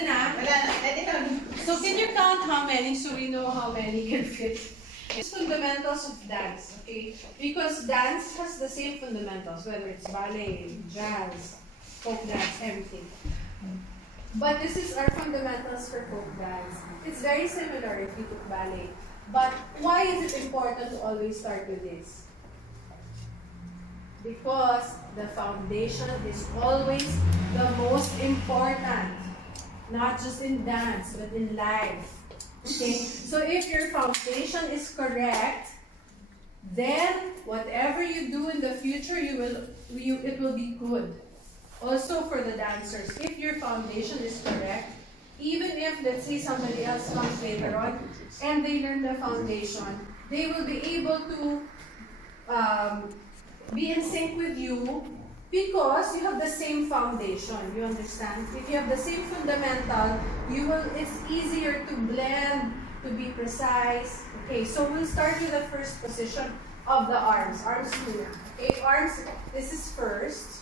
Pwede na? So can you count how many so we know how many can fit? It's fundamentals of dance, okay? Because dance has the same fundamentals, whether it's ballet, jazz, folk dance, everything. But this is our fundamentals for folk dance. It's very similar if you took ballet. But why is it important to always start with this? Because the foundation is always the most important. Not just in dance, but in life. Okay? So if your foundation is correct, then whatever you do in the future, it will be good. Also for the dancers, if your foundation is correct, even if, let's say, somebody else comes later on and they learn the foundation, they will be able to be in sync with you because you have the same foundation. You understand? If you have the same fundamental, it's easier to blend, to be precise. Okay, so we'll start with the first position of the arms. Arms here. Okay, arms, this is first.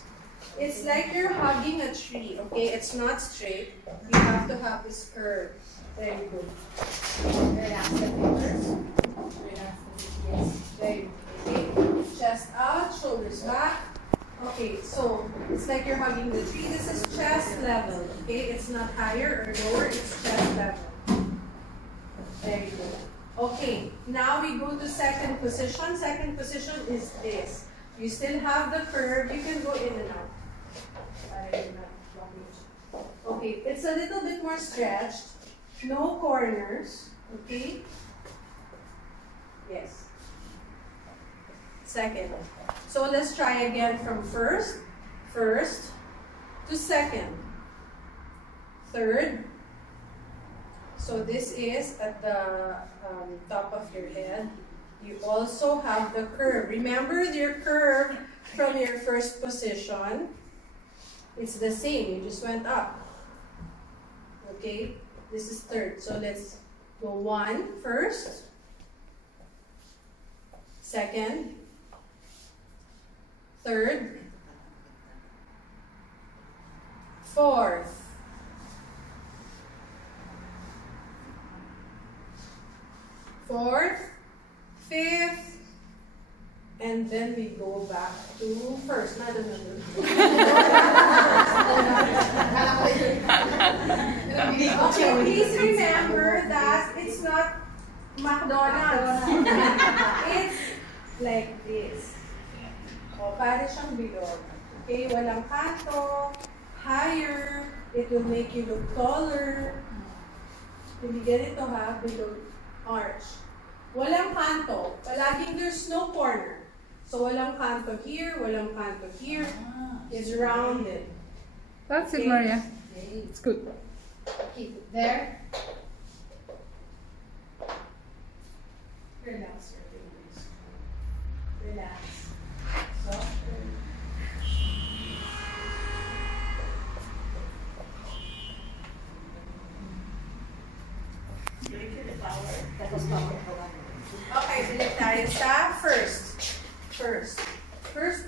It's like you're hugging a tree, okay? It's not straight. You have to have this curve. Very good. Relax the fingers. Relax the fingers. Yes, very good. Okay. Chest out, shoulders back. Okay, so it's like you're hugging the tree. This is chest level, okay? It's not higher or lower, it's chest level. Very good. Okay, now we go to second position. Second position is this. You still have the curve. You can go in and out. Okay, it's a little bit more stretched. No corners. Okay? Yes. Second. So let's try again from first to second. Third. So this is at the top of your head. You also have the curve. Remember your curve from your first position. It's the same. You just went up. Okay? This is third. So let's go one first. Second. Third. Fourth. Fourth. Fifth. And then we go back to first. No. Okay, please remember that it's not McDonald's. It's like this. O, para siyang bilog. Okay, walang kanto, higher, it will make you look taller. Hindi ganito ha, bilog, arch. Walang kanto, palaging there's no corner. So walang kanto here, walang kanto here. It's rounded. That's it, Maria. It's good. Keep it there. Relax your fingers. Relax. Soften. Okay, balik tayo sa first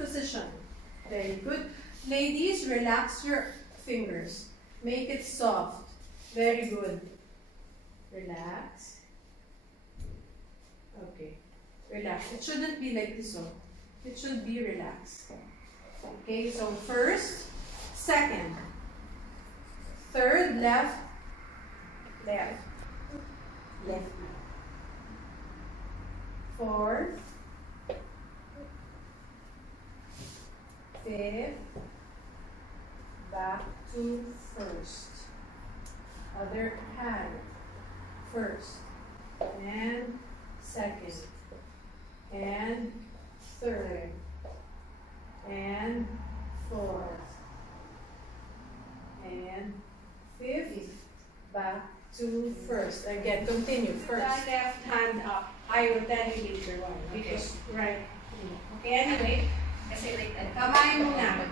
position. Very good. Ladies, relax your fingers. Make it soft. Very good. Relax. Okay. Relax. It shouldn't be like this, oh. It should be relaxed. Okay, so first, second, third, left, left, left, fourth, fifth, back to first, other hand, first, and second, and third, and fourth, and fifth, back to first. Again, continue. First. The left hand up. I will tell you later why. Because, right. Okay, anyway, kasi like that. Kamay muna.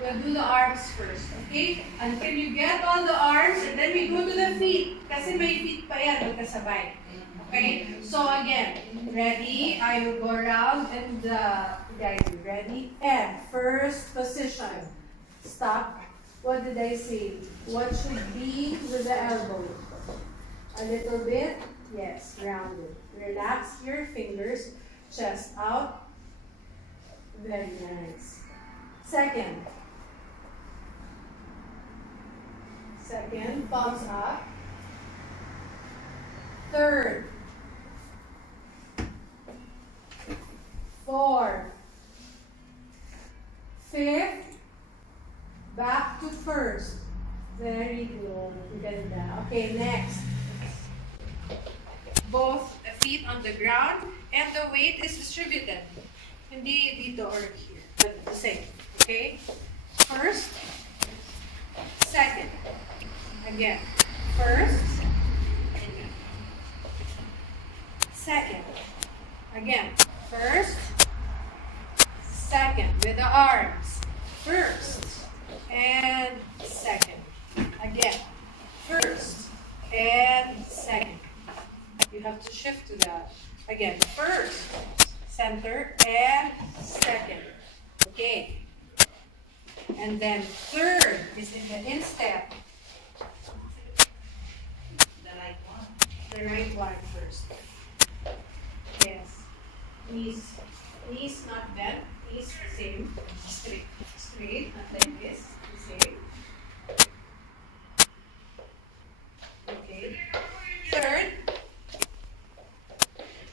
We'll do the arms first, okay? Until you get all the arms, and then we go to the feet. Kasi may feet pa yan, magkasabay. Okay? So again, ready? I will go around and guide you. Ready? And first position. Stop. what did I say? What should be with the elbow? A little bit, yes, rounded. Relax your fingers, chest out. Very nice. Second, palms up. Third, 4, 5th, back to first. Very good. Ganda. Okay, next. Both feet on the ground and the weight is distributed. Hindi dito or here, but the same. Okay? First, second. Again. First, second. Again. First, second. With the arms. First and second. Again. First and second. You have to shift to that. Again. First, center, and second. Okay. And then third is in the instep. The right one first. Yes. Knees not bent. Knees the same. Straight, not like this. The same. Okay. Third.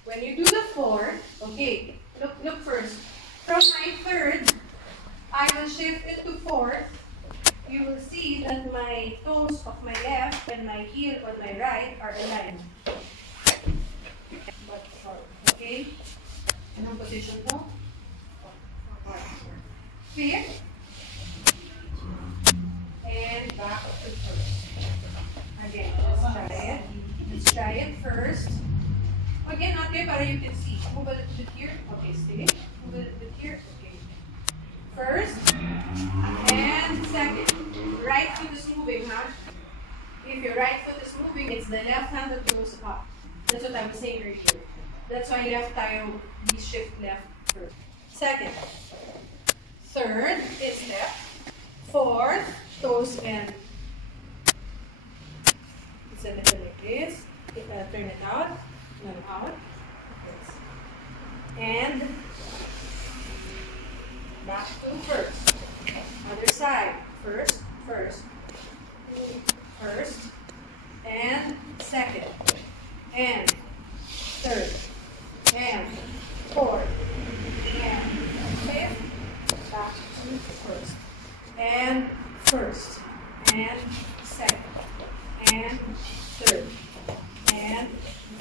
When you do the fourth, okay, look first. From my third, I will shift into fourth. You will see that my toes of my left and my heel on my right are aligned. Okay? Anong position mo? Fifth. And back to first. Again, let's try it. Let's try it first. Again, okay, para you can see. Move a little bit here. Okay, stay. Move a little bit here. Okay. First and second. Right foot is moving, huh? If your right foot is moving, it's the left hand that goes up. That's what I'm saying right here. That's why left tayo, we shift left first. Second. Third is left. Fourth, toes and it's a little like this. Turn it out. No, out. Yes. And back to first. Other side. First, and second, and third, and fourth, and fifth, back to first, and second, and third, and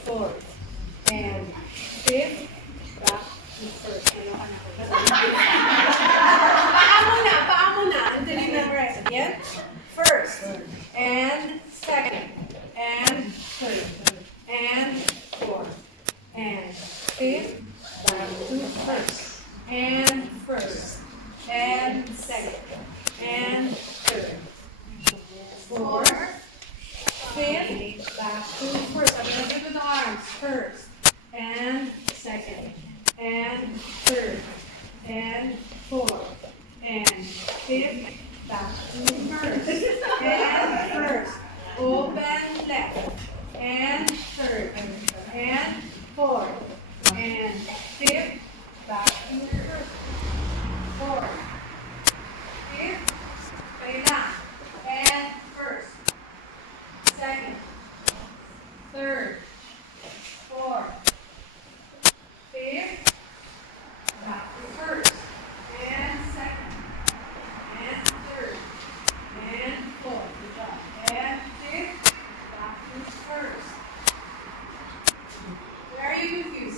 fourth, and fifth, back to first. Paa muna, until you memorize it. Again, first, and second, and third, and fourth, and fifth, back to first, and second, and third, fourth, fifth, back to first. I'm going to do with the arms. First, and second, and third, and fourth, and fifth, back to first, and first, open left, and third, and fourth, and fifth, back to first, fourth, fifth, and first, second, third, fourth, fifth, back to first, and second, and third, and fourth, good job, and fifth, back to first. Where are you confused?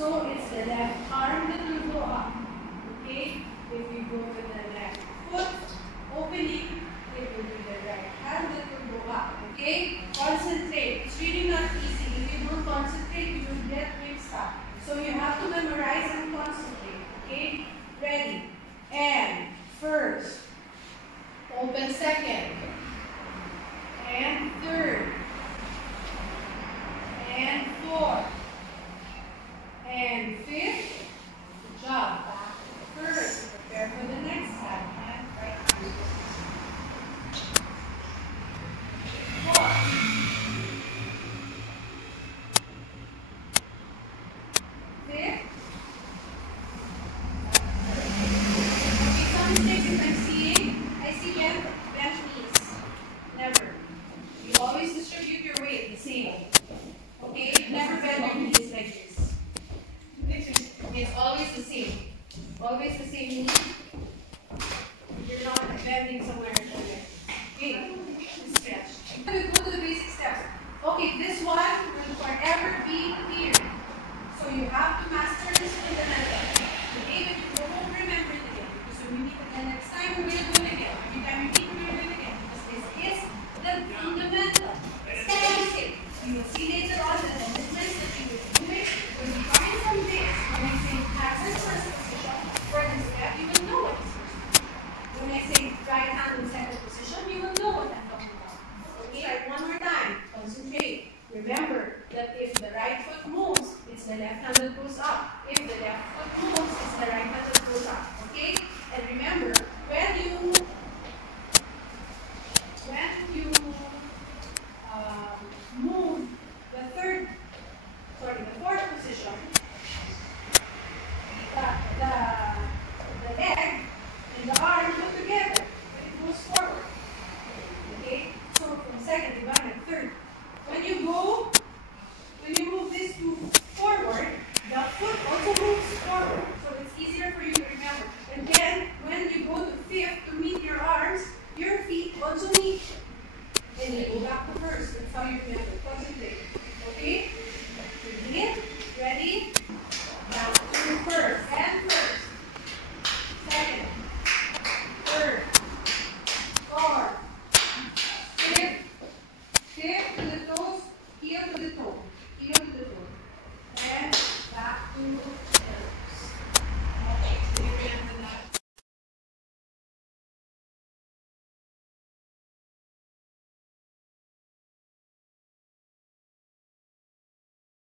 So it's the left arm that will go up. Okay? If you go with the left foot opening, it will be the right hand that will go up. Okay? Concentrate. It's really not easy. If you don't concentrate, you will get mixed up. So you have to memorize and concentrate. Okay? Ready? And first, open second, and third, and fourth, and fifth. Good job. Back to the first. Prepare for the next hand. And right hand. Fourth. Fifth. Okay, some mistakes if I'm seeing. I see bent knees. Never. You always distribute your weight the same. Okay? Never bend your knees like this. It's always the same. Always the same knee. You're not bending somewhere. Okay? Stretch. We go to the basic steps. Okay, this one will forever be here. So you have to master this fundamental. Okay, but you won't remember it again. Because when we meet again next time, we're going to do it again. Every time we meet, we're going to do it again. Because this is the fundamental. It's basic. You will see later on the movements that you will do it. When you find from this, when I say access first position, for the step, you will know what is first position. When I say right hand in second position, you will know what I'm talking about. Okay, one more time. Concentrate. Remember that if the right foot moves, it's the left hand that goes up. If the left foot moves, it's the right hand that goes up. Okay? And remember, when you move the fourth position, the leg and the arm go together when it goes forward. Okay? So from second, you got it. Third. When you move these two forward, the foot also moves forward. So it's easier for you to remember. And then when you go to fifth to meet your arms, your feet also meet. And you go back to first. That's how you remember. Concentrate. Okay? Begin. Ready? Back to first. And first. Second. Third. Fourth. Fifth. Fifth to the toes. Heel to the toe. Heel to the toe. And back to